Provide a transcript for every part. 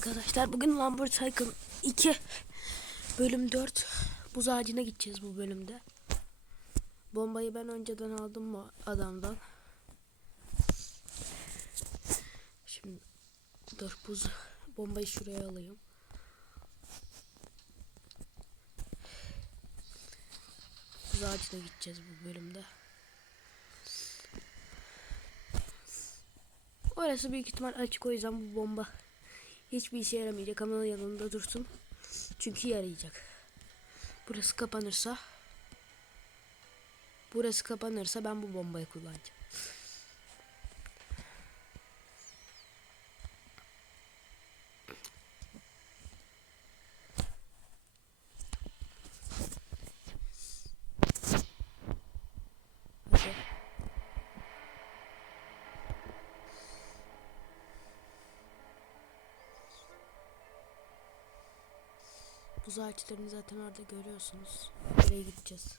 arkadaşlar bugün Cycle 2 bölüm 4 buz ağacına gideceğiz bu bölümde. Bombayı ben önceden aldım bu adamdan. Şimdi dur buz bombayı şuraya alayım. Buz ağacına gideceğiz bu bölümde. Orası büyük ihtimal açık o yüzden bu bomba hiçbir işe yaramayacak ama yanında dursun. Çünkü yarayacak. Burası kapanırsa Burası kapanırsa ben bu bombayı kullanacağım. Hadi. Buz ağaçlarını zaten orada görüyorsunuz. Oraya gideceğiz.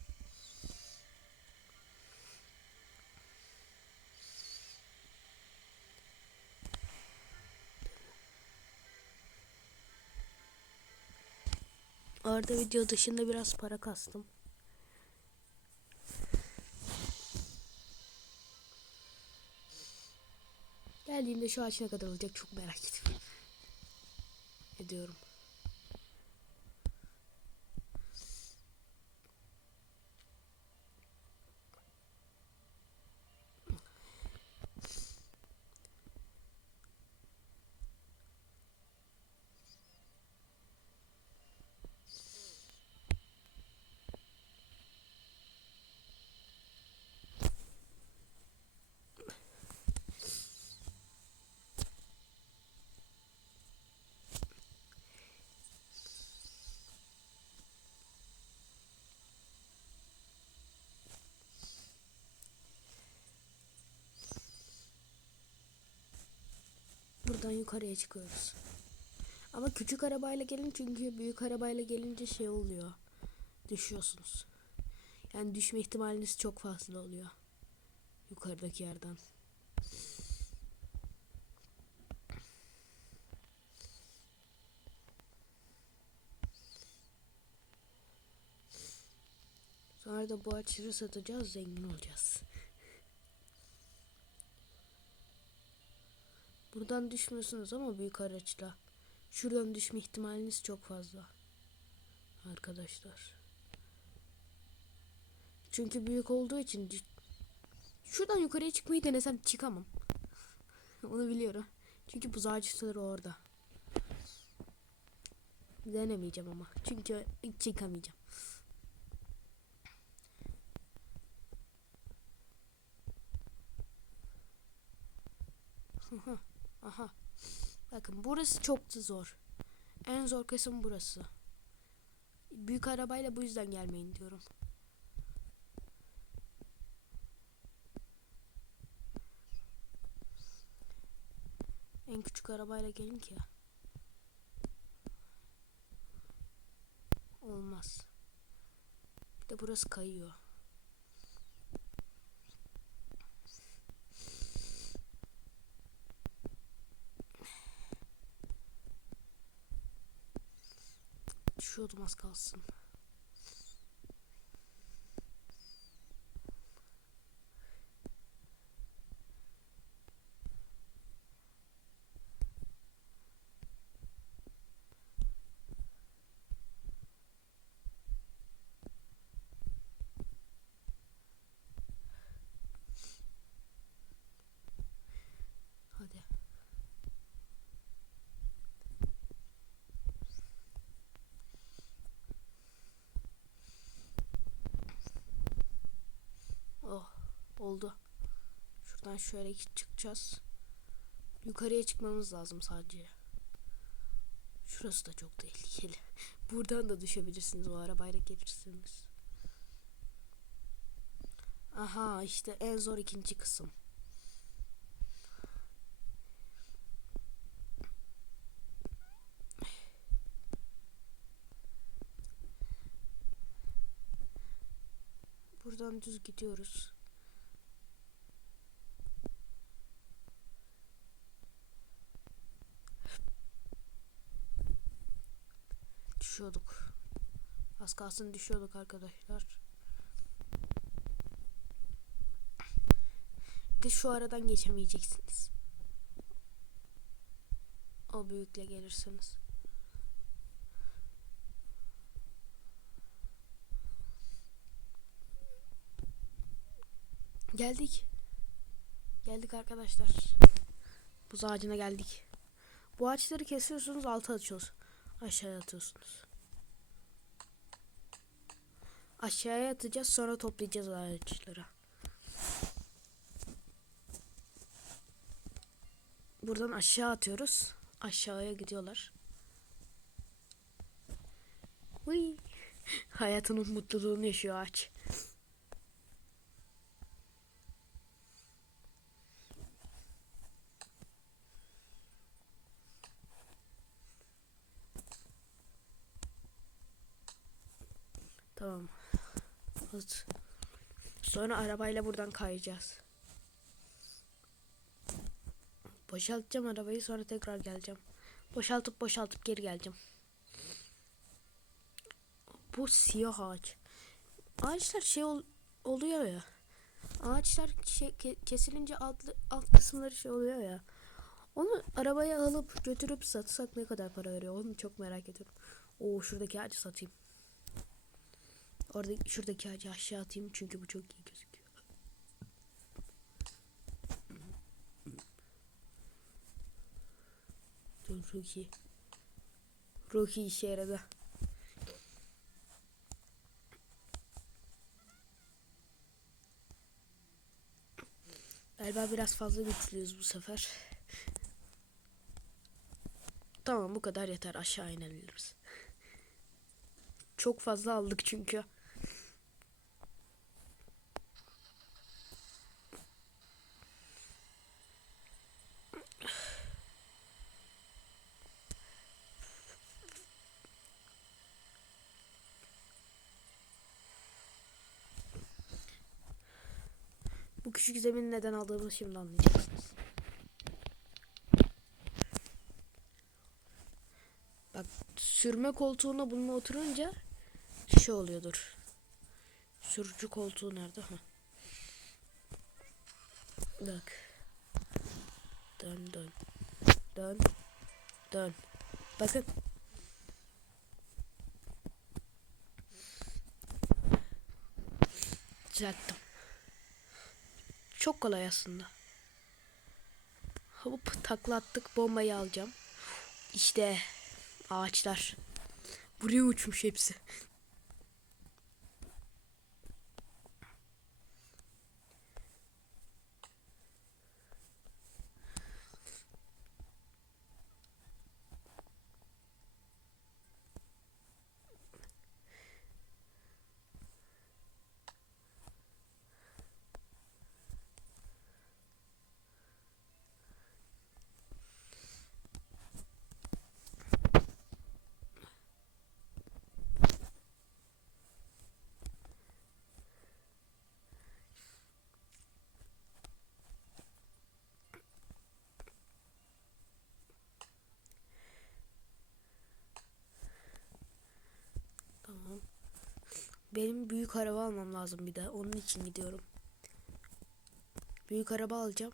Orada video dışında biraz para kastım. Geldiğinde şu ağaç ne kadar olacak çok merak ediyorum. Ediyorum. Buradan yukarıya çıkıyoruz. Ama küçük arabayla gelin çünkü büyük arabayla gelince şey oluyor. Düşüyorsunuz. Yani düşme ihtimaliniz çok fazla oluyor. Yukarıdaki yerden. Sonra da bu açıları satacağız, zengin olacağız. Buradan düşmüyorsunuz ama büyük araçla. Şuradan düşme ihtimaliniz çok fazla. Arkadaşlar. Çünkü büyük olduğu için şuradan yukarıya çıkmayı denesem çıkamam. Onu biliyorum. Çünkü buz ağaçları orada. Denemeyeceğim ama. Çünkü çıkamayacağım. Aha. Aha. Bakın burası çok da zor. En zor kısım burası. Büyük arabayla bu yüzden gelmeyin diyorum. En küçük arabayla gelin ki. Olmaz. Bir de burası kayıyor. Düşüyordum az kalsın. Hadi. Oh oldu. Şuradan şöyle çıkacağız. Yukarıya çıkmamız lazım sadece. Şurası da çok tehlikeli. Buradan da düşebilirsiniz o arabayla gelirsiniz. Aha işte en zor ikinci kısım. Buradan düz gidiyoruz. düşüyorduk. Az kalsın düşüyorduk arkadaşlar. De şu aradan geçemeyeceksiniz. O büyükle gelirseniz. Geldik. Geldik arkadaşlar. Buz ağacına geldik. Bu ağaçları kesiyorsunuz alta atıyorsunuz. Aşağıya atıyorsunuz. Aşağıya atacağız sonra toplayacağız ağaçları. Buradan aşağı atıyoruz. Aşağıya gidiyorlar. Uy. Hayatının mutluluğunu yaşıyor ağaç. Tamam. Hız. Sonra arabayla buradan kayacağız. Boşaltacağım arabayı sonra tekrar geleceğim. Boşaltıp boşaltıp geri geleceğim. Bu siyah ağaç. Ağaçlar şey ol- oluyor ya. Ağaçlar şey, ke- kesilince alt, alt kısımları şey oluyor ya. Onu arabaya alıp götürüp satsak ne kadar para veriyor? Onu çok merak ediyorum. Oo şuradaki ağacı satayım. Orada şuradaki ağacı aşağı atayım çünkü bu çok iyi gözüküyor. Dur Ruki. Ruki işe yaradı. Galiba biraz fazla güçlüyüz bu sefer. Tamam bu kadar yeter aşağı inebiliriz. Çok fazla aldık çünkü. Bu küçük zemini neden aldığımı şimdi anlayacaksınız. Bak sürme koltuğuna bununla oturunca şey oluyordur. Sürücü koltuğu nerede? Ha. Bak. Dön dön. Dön. Dön. Bakın. Düzelttim. Çok kolay aslında. Hop takla attık bombayı alacağım. İşte ağaçlar. Buraya uçmuş hepsi. Benim büyük araba almam lazım bir de. Onun için gidiyorum. Büyük araba alacağım.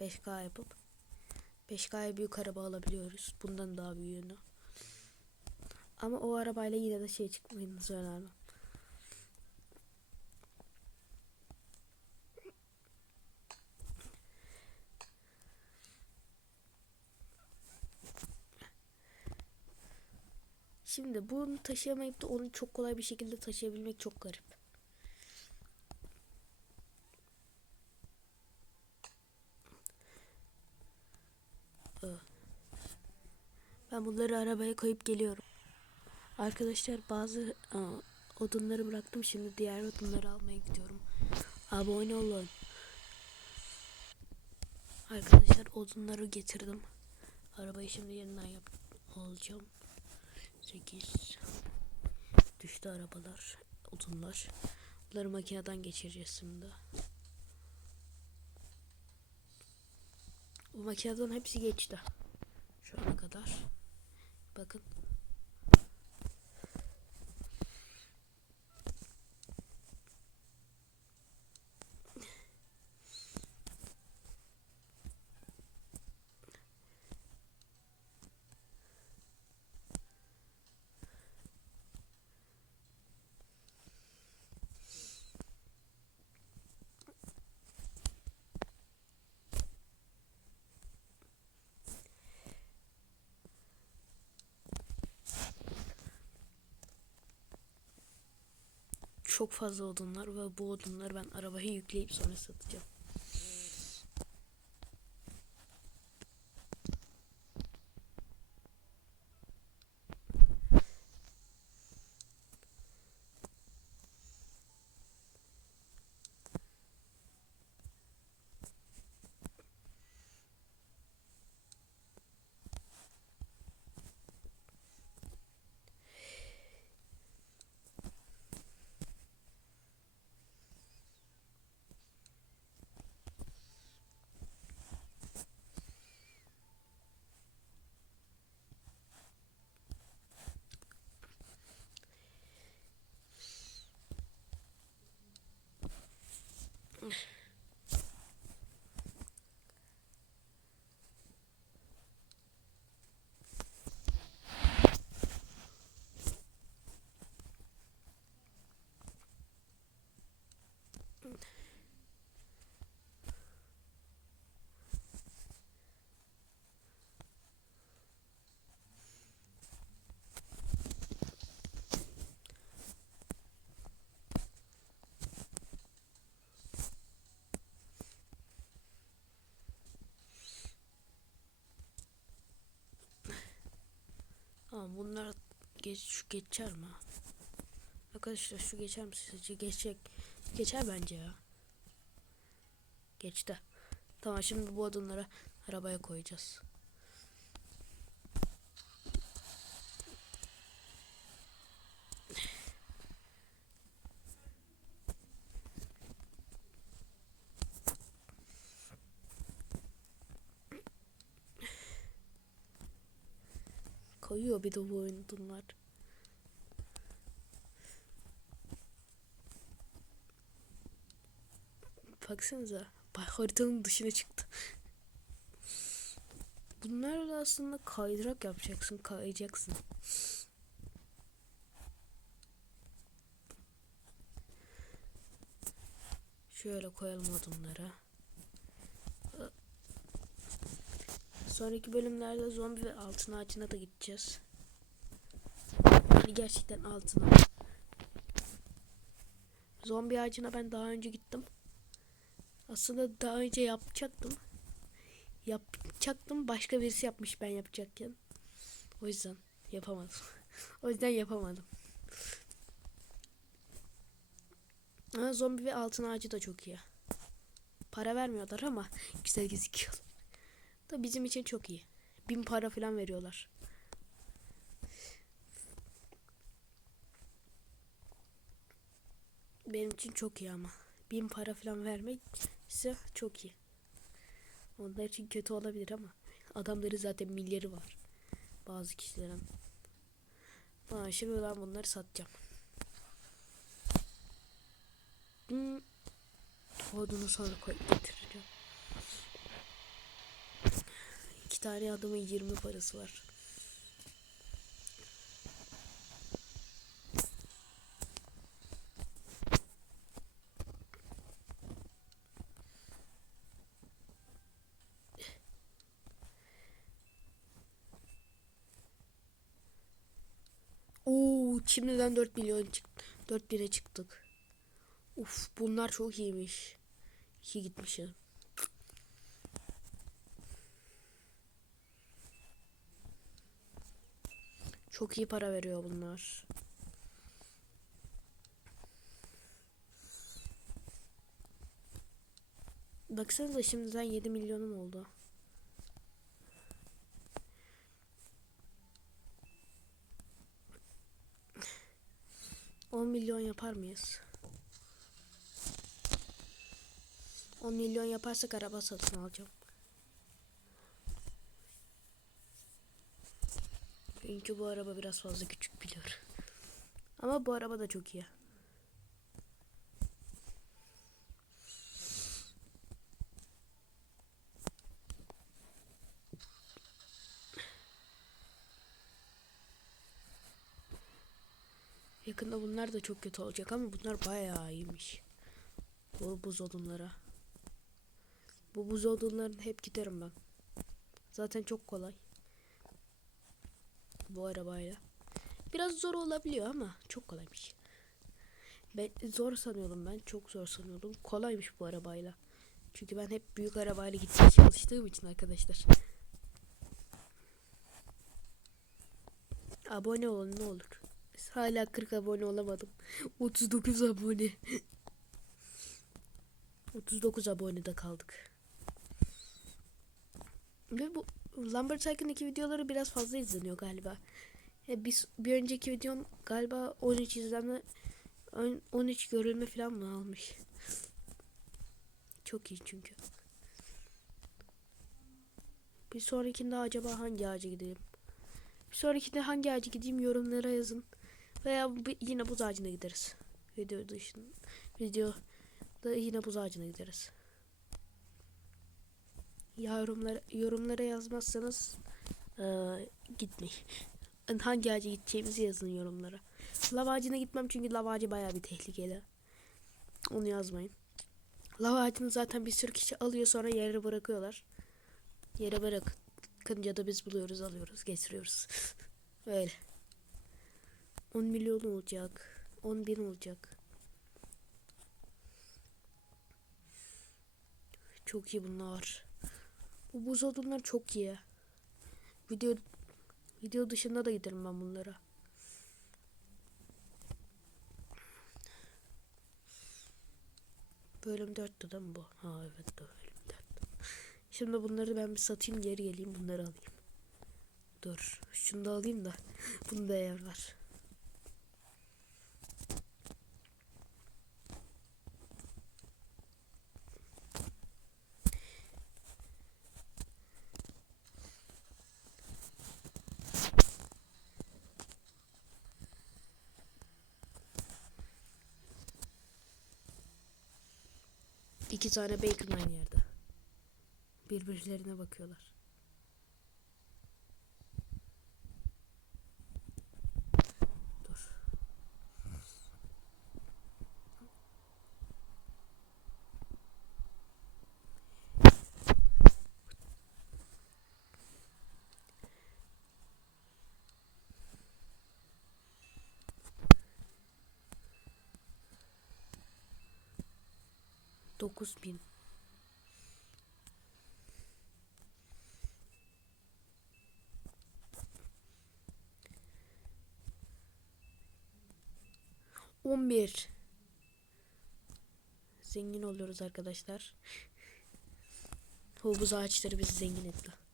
5K yapıp. 5K'ya büyük araba alabiliyoruz. Bundan daha büyüğünü. Ama o arabayla yine de şey çıkmayınızı önermem. Şimdi bunu taşıyamayıp da onu çok kolay bir şekilde taşıyabilmek çok garip. Ö. Ben bunları arabaya koyup geliyorum. Arkadaşlar bazı aa, odunları bıraktım. Şimdi diğer odunları almaya gidiyorum. Abone olun. Arkadaşlar odunları getirdim. Arabayı şimdi yeniden yap alacağım. 8 Düştü arabalar, odunlar. Bunları makineden geçireceğiz şimdi. Bu makineden hepsi geçti. Şu ana kadar. Bakın. Çok fazla odunlar ve bu odunları ben arabaya yükleyip sonra satacağım. Oof. Tamam bunlar geç, şu geçer mi? Arkadaşlar şu geçer mi sizce? Geçecek. Geçer bence ya. Geçti. Tamam şimdi bu odunları arabaya koyacağız. Kayıyor bir de bu odunlar. Baksanıza. Bak haritanın dışına çıktı. Bunlar da aslında kaydırak yapacaksın. Kayacaksın. Şöyle koyalım odunları. Sonraki bölümlerde zombi ve altın ağacına da gideceğiz. Yani gerçekten altına. Zombi ağacına ben daha önce gittim. Aslında daha önce yapacaktım. Yapacaktım başka birisi yapmış ben yapacakken. O yüzden yapamadım. o yüzden yapamadım. Ama zombi ve altın ağacı da çok iyi. Para vermiyorlar ama güzel gözüküyor. Da bizim için çok iyi. Bin para falan veriyorlar. Benim için çok iyi ama. Bin para falan vermek ise çok iyi. Onlar için kötü olabilir ama adamları zaten milyarı var. Bazı kişilerin. Şimdi ben bunları satacağım. Hmm. Odunu sonra koy getireceğim. İki tane adamın 20 parası var. Oo, şimdiden 4 milyon çıktı. 4 bire çıktık. Uf, bunlar çok iyiymiş. İyi gitmişim. Çok iyi para veriyor bunlar. Baksanıza şimdiden 7 milyonum oldu. On milyon yapar mıyız? 10 milyon yaparsak araba satın alacağım. Çünkü bu araba biraz fazla küçük biliyorum. Ama bu araba da çok iyi. Yakında bunlar da çok kötü olacak ama bunlar bayağı iyiymiş. Bu buz odunlara. Bu buz odunlarını hep giderim ben. Zaten çok kolay. Bu arabayla. Biraz zor olabiliyor ama çok kolaymış. Ben zor sanıyordum ben. Çok zor sanıyordum. Kolaymış bu arabayla. Çünkü ben hep büyük arabayla gitmeye çalıştığım için arkadaşlar. Abone olun ne olur. Hala 40 abone olamadım. 39 abone. 39 abonede kaldık. Ve bu Lambert Tycoon'daki videoları biraz fazla izleniyor galiba. Bir, bir önceki videom galiba 13 izlenme ön- 13 görülme falan mı almış? Çok iyi çünkü. Bir sonrakinde acaba hangi ağaca gideyim? Bir sonrakinde hangi ağaca gideyim yorumlara yazın. Veya yine buz ağacına gideriz. Video dışında. Video da yine buz ağacına gideriz. Yorumlara, yorumlara yazmazsanız eee gitmeyin. Hangi ağaca gideceğimizi yazın yorumlara. Lav ağacına gitmem çünkü lav ağacı bayağı bir tehlikeli. Onu yazmayın. Lav ağacını zaten bir sürü kişi alıyor sonra yere bırakıyorlar. Yere bırakınca da biz buluyoruz alıyoruz getiriyoruz. Öyle. 10 milyon olacak. 10 bin olacak. Çok iyi bunlar. Bu buz odunlar çok iyi. Video video dışında da giderim ben bunlara. Bölüm 4'tü değil mi bu? Ha evet bölüm 4. Şimdi bunları ben bir satayım geri geleyim bunları alayım. Dur şunu da alayım da bunu da yer var. İki tane aynı yerde. Birbirlerine bakıyorlar. 9000. On bir. Zengin oluyoruz arkadaşlar. Hovuz ağaçları bizi zengin etti.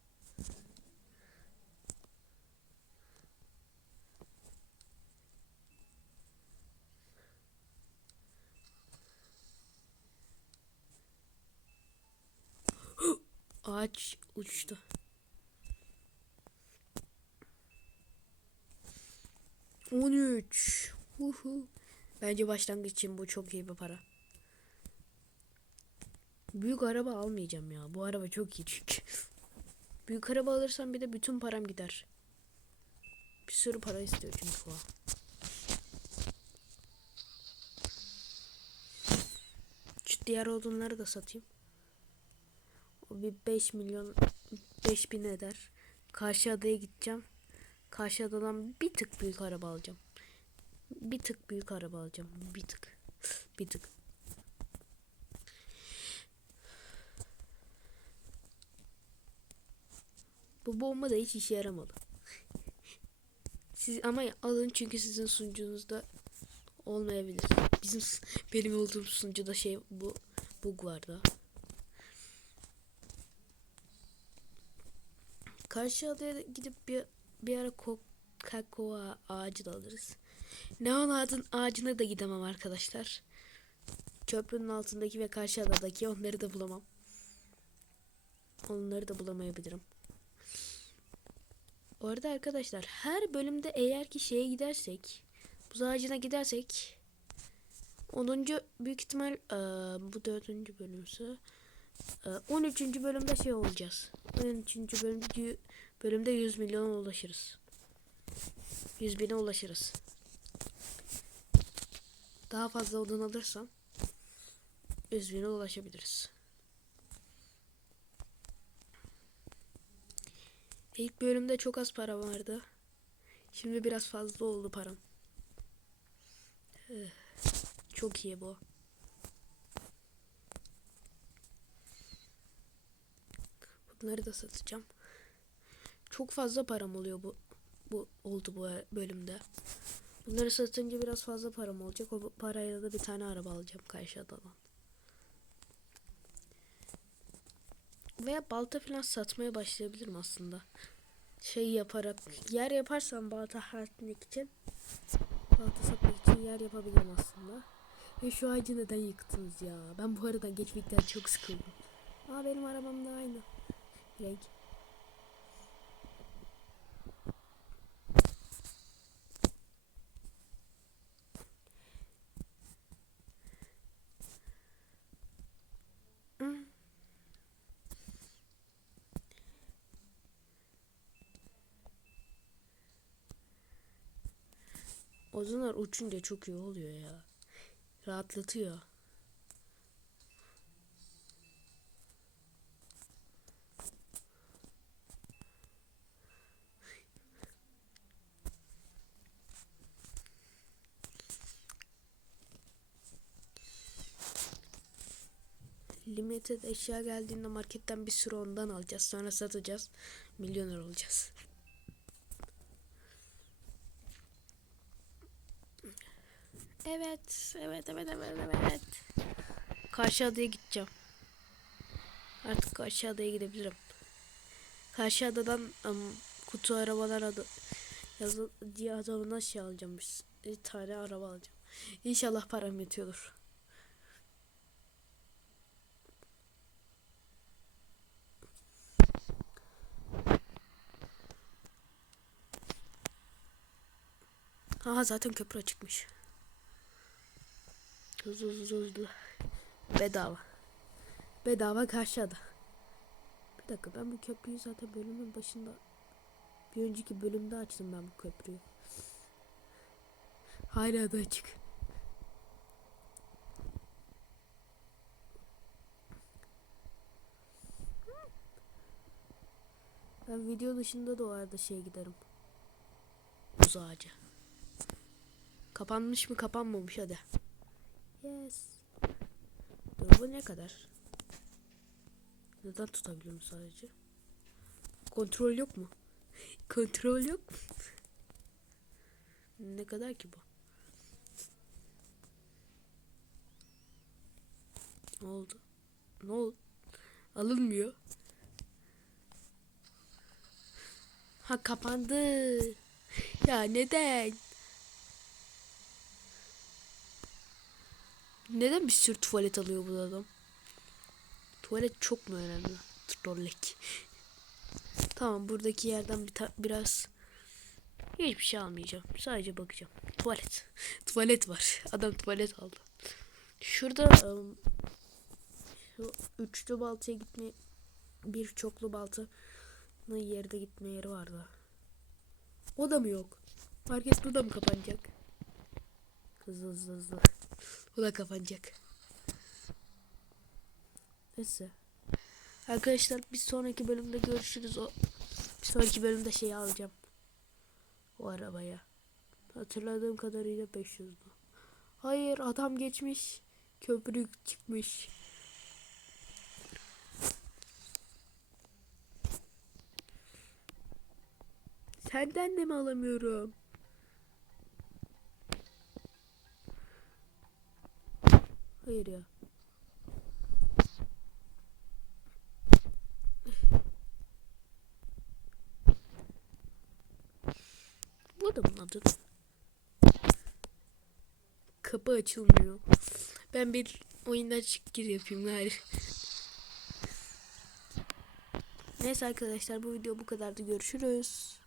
Ağaç uçtu. On üç. Bence başlangıç için bu çok iyi bir para. Büyük araba almayacağım ya. Bu araba çok iyi çünkü. Büyük araba alırsam bir de bütün param gider. Bir sürü para istiyor çünkü o. Şu diğer odunları da satayım. O bir 5 milyon 5 bin eder. Karşı adaya gideceğim. Karşı adadan bir tık büyük araba alacağım. Bir tık büyük araba alacağım. Bir tık. Bir tık. Bu bomba da hiç işe yaramadı. Siz ama alın çünkü sizin sunucunuzda olmayabilir. Bizim benim olduğum sunucuda şey bu bug vardı. Karşı adaya gidip bir bir ara ko kakao ağacı da alırız. Neon ağacın ağacına da gidemem arkadaşlar. Köprünün altındaki ve karşı adadaki onları da bulamam. Onları da bulamayabilirim. Bu arada arkadaşlar her bölümde eğer ki şeye gidersek buz ağacına gidersek 10. büyük ihtimal eee, bu 4. bölümse eee, 13. bölümde şey olacağız. 13. bölümde bölümde 100 milyona ulaşırız. 100 bine ulaşırız. Daha fazla odun alırsam 100 bine ulaşabiliriz. İlk bölümde çok az para vardı. Şimdi biraz fazla oldu param. Eh, Çok iyi bu. Bunları da satacağım. Çok fazla param oluyor bu bu oldu bu bölümde. Bunları satınca biraz fazla param olacak. O parayla da bir tane araba alacağım karşıdan. Veya balta falan satmaya başlayabilirim aslında. Şey yaparak yer yaparsam balta halletmek için balta satmak için yer yapabilirim aslında. Ve şu ağacı neden yıktınız ya? Ben bu aradan geçmekten çok sıkıldım. Aa benim arabam da aynı renk. Ozanlar uçunca çok iyi oluyor ya. Rahatlatıyor. Limited eşya geldiğinde marketten bir sürü ondan alacağız. Sonra satacağız. Milyoner olacağız. Evet, evet, evet, evet, evet. Karşı adaya gideceğim. Artık karşı adaya gidebilirim. Karşı adadan um, kutu arabalar adı yazı diye adamına şey alacağım. Bir, tane araba alacağım. İnşallah param yetiyordur. Aha zaten köprü çıkmış. Hızlı hızlı hızlı. Bedava. Bedava karşıda. Bir dakika ben bu köprüyü zaten bölümün başında bir önceki bölümde açtım ben bu köprüyü. Hala da açık. Ben video dışında da o arada şeye giderim. Buz. Kapanmış mı kapanmamış hadi. Yes. Dur bu ne kadar? Neden tutabiliyorum sadece? Kontrol yok mu? Kontrol yok mu? ne kadar ki bu? Ne oldu? Ne oldu? Alınmıyor. Ha kapandı. Ya neden? Neden bir sürü tuvalet alıyor bu adam? Tuvalet çok mu önemli? Trollek. tamam buradaki yerden bir biraz hiçbir şey almayacağım. Sadece bakacağım. Tuvalet. Tuvalet var. Adam tuvalet aldı. Şurada um, şu üçlü baltaya gitme bir çoklu baltanın yerde gitme yeri vardı. O da mı yok? Market burada mı kapanacak? Hızlı hızlı hızlı. O da kapanacak. Neyse. Arkadaşlar bir sonraki bölümde görüşürüz. O bir sonraki bölümde şey alacağım. O arabaya. Hatırladığım kadarıyla 500 bu. Hayır adam geçmiş. Köprü çıkmış. Senden de mi alamıyorum? Hayır ya. Bu adamın adı. Kapı açılmıyor. Ben bir oyunda çık gir yapayım gari. Neyse arkadaşlar bu video bu kadardı. Görüşürüz.